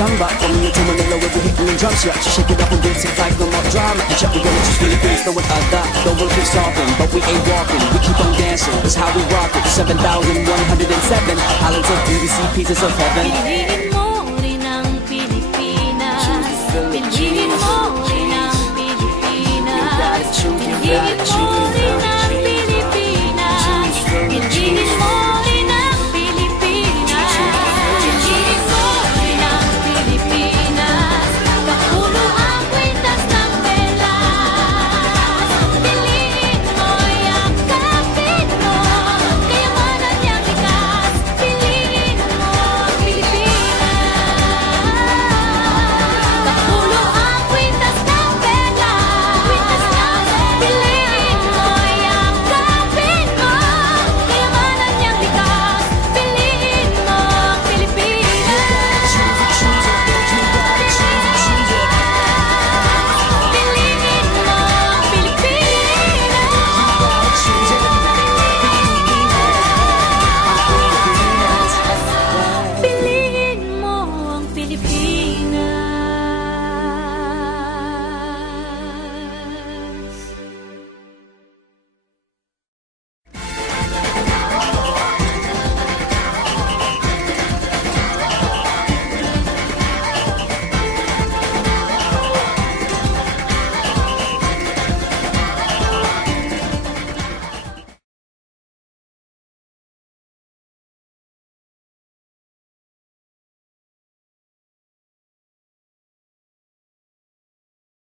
samba. From here to Manila, we'll be hitting them drums, yeah. Just shake it up and dance it like no more drama. And check, we're gonna just Philippines, no one other. Don't work keep solving, but we ain't walking. We keep on dancing, that's how we rock it. 7,107 islands of beauty, see pieces of heaven.